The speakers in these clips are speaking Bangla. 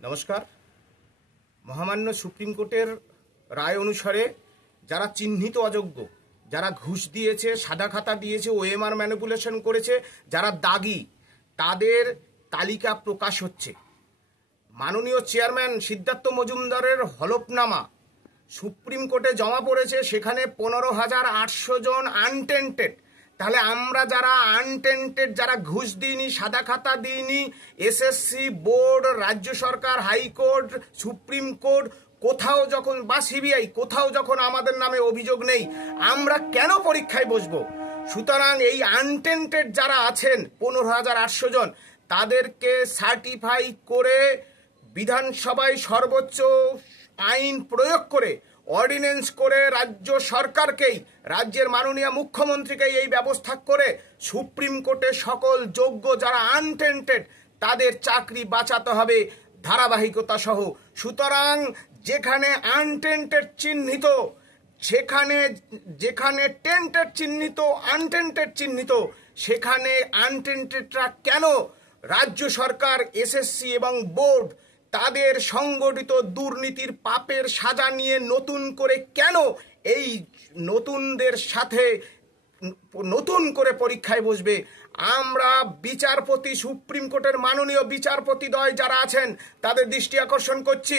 নমস্কার। মহামান্য সুপ্রিম কোর্টের রায় অনুসারে যারা চিহ্নিত অযোগ্য, যারা ঘুষ দিয়েছে, সাদা খাতা দিয়েছে, ওএমআর ম্যানিপুলেশন করেছে, যারা দাগী, তাদের তালিকা প্রকাশ হচ্ছে। মাননীয় চেয়ারম্যান সিদ্ধার্থ মজুমদারের হলফনামা সুপ্রিম কোর্টে জমা পড়েছে, সেখানে 15,800 জন আনটেন্টেড। তাহলে আমরা যারা আনটেন্টেড, যারা ঘুষ দিইনি, সাদা খাতা দিইনি, এসএসসি বোর্ড, রাজ্য সরকার, হাইকোর্ট, সুপ্রিম কোর্ট কোথাও যখন বা সিবিআই কোথাও যখন আমাদের নামে অভিযোগ নেই, আমরা কেন পরীক্ষায় বসবো? সুতরাং এই আনটেন্টেড যারা আছেন 15,800 জন, তাদেরকে সার্টিফাই করে বিধানসভায় সর্বোচ্চ আইন প্রয়োগ করে, অর্ডিন্যান্স করে রাজ্য সরকারকেই, রাজ্যের মাননীয় মুখ্যমন্ত্রীকেই এই ব্যবস্থা করে সুপ্রিম কোর্টে সকল যোগ্য যারা আনটেন্টেড তাদের চাকরি বাঁচাতে হবে ধারাবাহিকতা সহ। সুতরাং যেখানে আনটেন্টেড চিহ্নিত, যেখানে টেন্টেড চিহ্নিত, আনটেন্টেড চিহ্নিত, সেখানে আনটেন্টেডরা কেন রাজ্য সরকার, এসএসসি এবং বোর্ড তাদের সংগঠিত দুর্নীতির পাপের সাজা নিয়ে নতুন করে কেন এই নতুনদের সাথে নতুন করে পরীক্ষায় বসবে? আমরা বিচারপতি, সুপ্রিম কোর্টের মাননীয় বিচারপতিদ্বয় যারা আছেন তাদের দৃষ্টি আকর্ষণ করছি।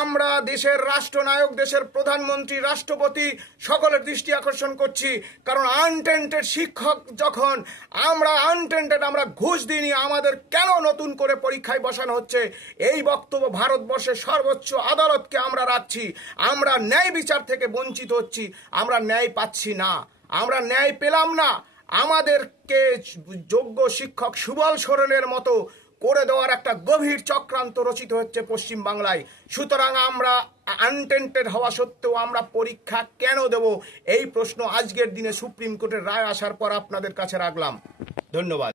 আমরা দেশের রাষ্ট্রনায়ক, দেশের প্রধানমন্ত্রী, রাষ্ট্রপতি সকলের দৃষ্টি আকর্ষণ করছি। কারণ আনটেন্টেড শিক্ষক যখন, আমরা আনটেন্টেড, আমরা ঘুষ দিইনি, আমাদের কেন নতুন করে পরীক্ষায় বসানো হচ্ছে? এই বক্তব্য ভারতবর্ষের সর্বোচ্চ আদালতকে আমরা রাখছি। আমরা ন্যায় বিচার থেকে বঞ্চিত হচ্ছি, আমরা ন্যায় পাচ্ছি না, আমরা ন্যায় পেলাম না। আমাদেরকে যোগ্য শিক্ষক সুবল সোরেনের মতো করে দেওয়ার একটা গভীর চক্রান্ত রচিত হচ্ছে পশ্চিম বাংলায়। সুতরাং আমরা আনটেন্টেড হওয়া সত্ত্বেও আমরা পরীক্ষা কেন দেব? এই প্রশ্ন আজকের দিনে সুপ্রিম কোর্টের রায় আসার পর আপনাদের কাছে রাখলাম। ধন্যবাদ।